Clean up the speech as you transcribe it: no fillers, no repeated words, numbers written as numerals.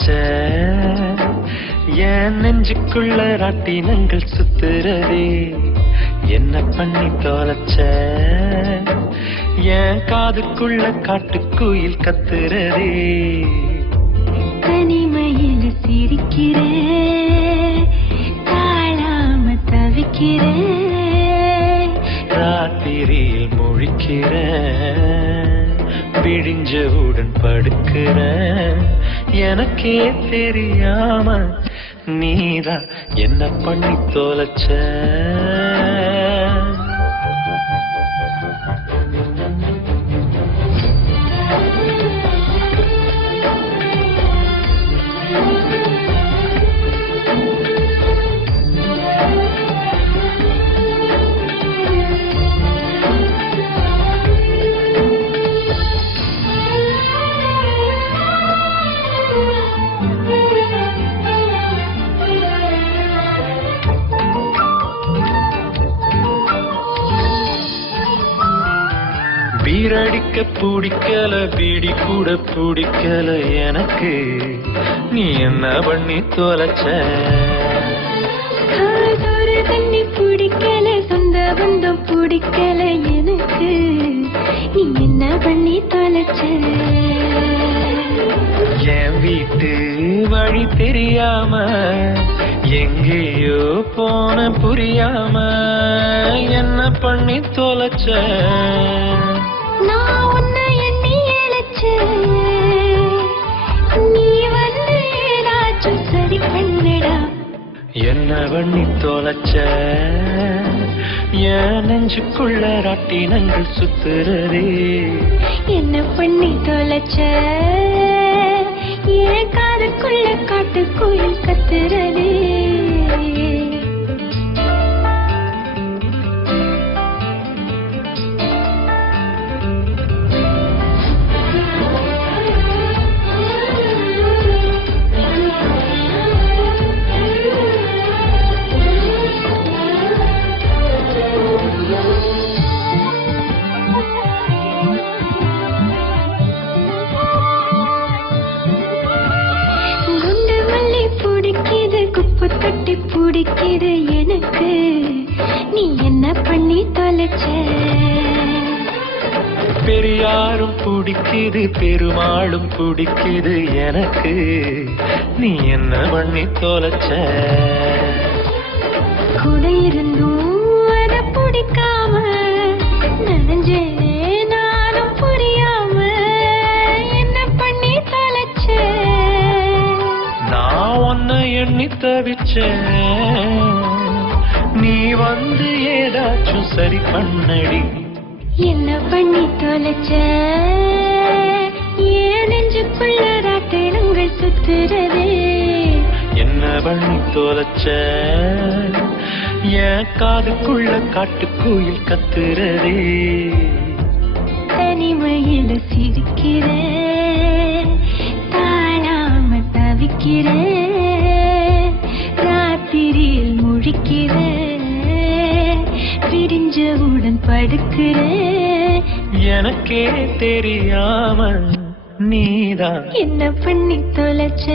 தொலைச்ச என் நெஞ்சுக்குள்ள ராட்டினங்கள் சுத்துறதே என்ன பண்ணி தொலைச்ச என் காதுக்குள்ள காட்டுக்குயில் கத்துறதே தனிமையில சிரிக்கிறேன் தாழாம தவிக்கிறேன் ராத்திரியில் முழிக்கிறேன் விடிஞ்சவுடன் படுக்கிறேன் எனக்கே தெரியாம நீதான் என்ன பண்ணி தொலைச்ச பீரடிக்க பிடிக்கல பீடி கூட பிடிக்கல எனக்கு நீ என்ன பண்ணி தொலைச்ச தண்ணி பிடிக்கல சொந்த பந்தம் பிடிக்கல எனக்கு நீ என்ன பண்ணி தொலைச்ச என் வீட்டு வழி தெரியாம எங்கேயோ போன புரியாம என்ன பண்ணி தொலைச்ச நான் உன்னை எண்ணி இழைச்சேன் நீ வந்து ஏதாச்சும் சரி பண்ணடா என்ன பண்ணி தொலைச்ச என் நெஞ்சுக்குள்ள ராட்டினங்கள் சுத்துறதே என்ன பண்ணி தொலைச்ச என் காதுக்குள்ள காட்டுக்குயில் கத்துறதே குப்பு தட்டி பிடிக்கிது எனக்கு நீ என்ன பண்ணி தொலைச்ச பெரியாரும் பிடிக்குது பெருமாளும் பிடிக்குது எனக்கு நீ என்ன பண்ணி தொலைச்ச கூட இருந்தும் அத பிடிக்காம நனைஞ்சே நானும் புரியாம என்ன பண்ணி தொலைச்ச நான் உன்னை எண்ணி தவிச்சேன் நீ வந்து ஏதாச்சும் சரி பண்ணடி என்ன பண்ணி தொலைச்ச ஏன் நெஞ்சுக்குள்ள ராட்டினங்கள் சுத்துறதே என்ன பண்ணி தொலைச்ச என் காதுக்குள்ள காட்டுக்குயில் கத்துறதே தனிமையில சிரிக்கிறேன் தாழாம தவிக்கிறேன் ராத்திரியில் முழிக்கிறேன் விடிஞ்சவுடன் படுக்கிறேன் எனக்கே தெரியாம நீதான் என்ன பண்ணி தொலைச்ச